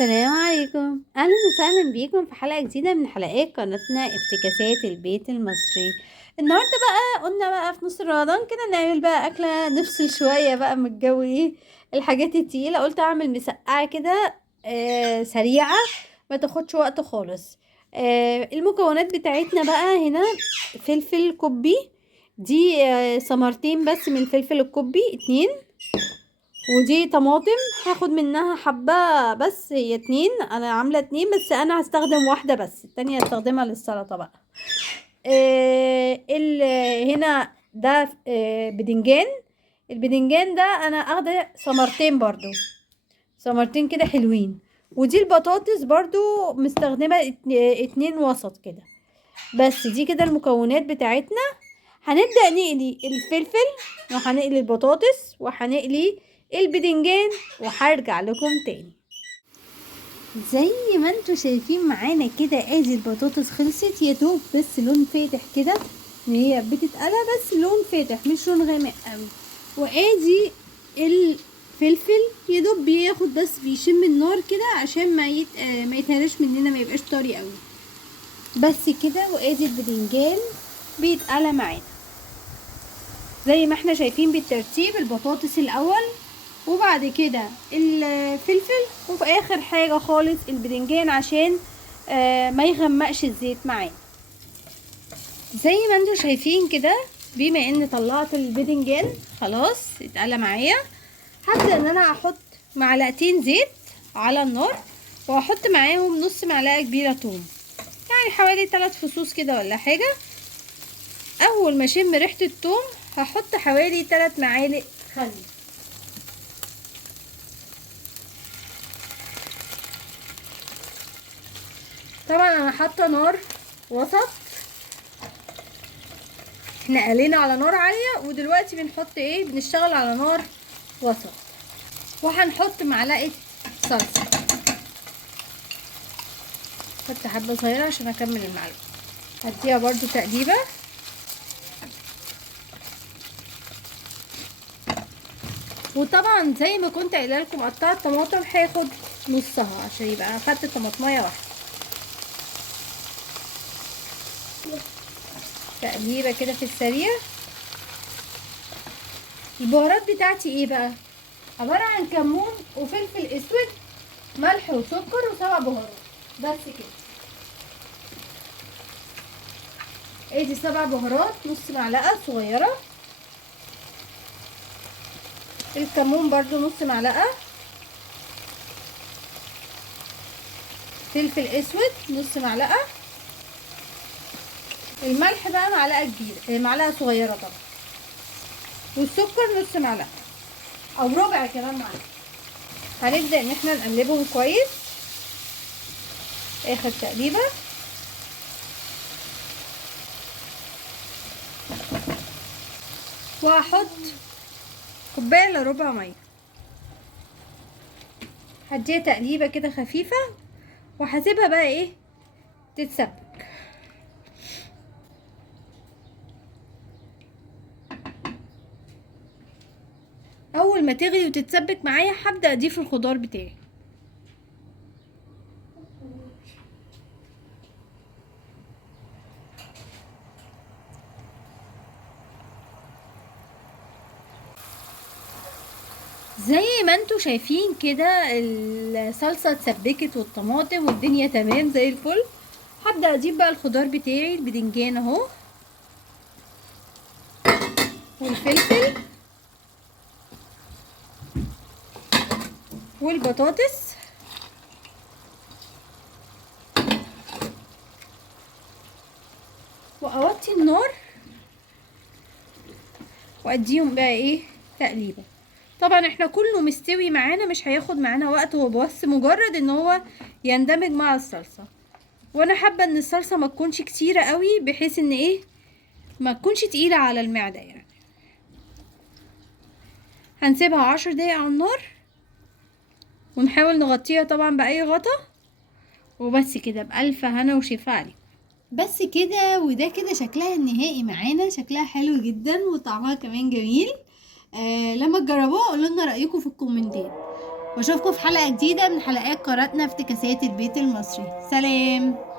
السلام عليكم، اهلا وسهلا بيكم في حلقه جديده من حلقات قناتنا افتكاسات البيت المصري. النهارده بقى قلنا بقى في نص رمضان كده نعمل بقى اكله نفصل شويه بقى من الجو الحاجات التقيله. قلت اعمل مسقعه كده سريعه، ما تاخدش وقت خالص. المكونات بتاعتنا بقى هنا: فلفل كوبي، دي ثمرتين بس من الفلفل الكوبي 2، ودي طماطم هاخد منها حبة بس، هي 2، انا عاملة 2 بس، انا هستخدم واحدة بس، التانية هستخدمها للسلطة بقى. هنا ده بدنجان. البدنجان ده انا اخده ثمرتين برضو، ثمرتين كده حلوين. ودي البطاطس برضو مستخدمة 2 وسط كده. بس دي كده المكونات بتاعتنا. هنبدأ نقلي الفلفل، وهنقلي البطاطس، وهنقلي البدنجان، وهرجع لكم تاني. زي ما انتوا شايفين معانا كده، ادي البطاطس خلصت يا دوب، بس لون فاتح كده، هي بتتقلى بس لون فاتح مش لون غامق قوي. وادي الفلفل يا دوب بياخد بس بيشم النار كده عشان ما يتهرش مننا، ما يبقاش طري قوي بس كده. وادي البدنجان بيتقلى معانا زي ما احنا شايفين بالترتيب: البطاطس الاول، وبعد كده الفلفل، وفي اخر حاجة خالص البدنجان، عشان ما يغمقش الزيت معانا. زي ما انتوا شايفين كده، بما ان طلعت البدنجان خلاص اتقلى معايا، هبدأ ان انا احط معلقتين زيت على النار، واحط معاهم نص معلقة كبيرة توم، يعني حوالي 3 فصوص كده ولا حاجة. اول ما اشم ريحة التوم هحط حوالي 3 معالق خل. طبعا انا حاطه نار وسط، احنا قلينا على نار عاليه، ودلوقتي بنحط بنشتغل على نار وسط. وهنحط معلقه صلصه، حط حبه صغيره عشان اكمل المعلقه. هديها برضو تقليبه. وطبعا زي ما كنت قايله لكم، قطعت الطماطم هاخد نصها عشان يبقى اخدت طماطميه واحده. تقليبه كده في السريع. البهارات بتاعتي ايه بقى؟ عباره عن كمون وفلفل اسود، ملح وسكر و7 بهارات بس كده. ادي 7 بهارات، نص معلقه صغيره. الكمون برضو نص معلقه، فلفل اسود نص معلقه، الملح بقى معلقه كبيره، معلقه صغيره طبعا، والسكر نص معلقه او ربع كمان معلقه. هنبدا ان احنا نقلبهم كويس اخر تقليبه. وهحط كوبايه الا ربع ميه، هديها تقليبه كده خفيفه، وهسيبها بقى تتسبك. اول ما تغلي وتتسبك معايا هبدا اضيف الخضار بتاعي. زي ما انتوا شايفين كده الصلصه اتسبكت والطماطم والدنيا تمام زي الفل. هبدا اضيف بقى الخضار بتاعي: البدنجان اهو، والفلفل، والبطاطس، واوطي النار واديهم بقى تقليبه. طبعا احنا كله مستوي معانا، مش هياخد معانا وقت، هو بس مجرد ان هو يندمج مع الصلصه. وانا حابه ان الصلصه ما تكونش كتيره قوي، بحيث ان ما تكونش تقيله على المعده يعني. هنسيبها 10 دقايق على النار، ونحاول نغطيها طبعا باي غطا. وبس كده، بألف هنا وشفا عليكم. بس كده، وده كده شكلها النهائي معانا، شكلها حلو جدا وطعمها كمان جميل. لما تجربوها قولوا لنا رأيكم في الكومنتات. واشوفكم في حلقة جديدة من حلقات قناتنا افتكاسات البيت المصري. سلام.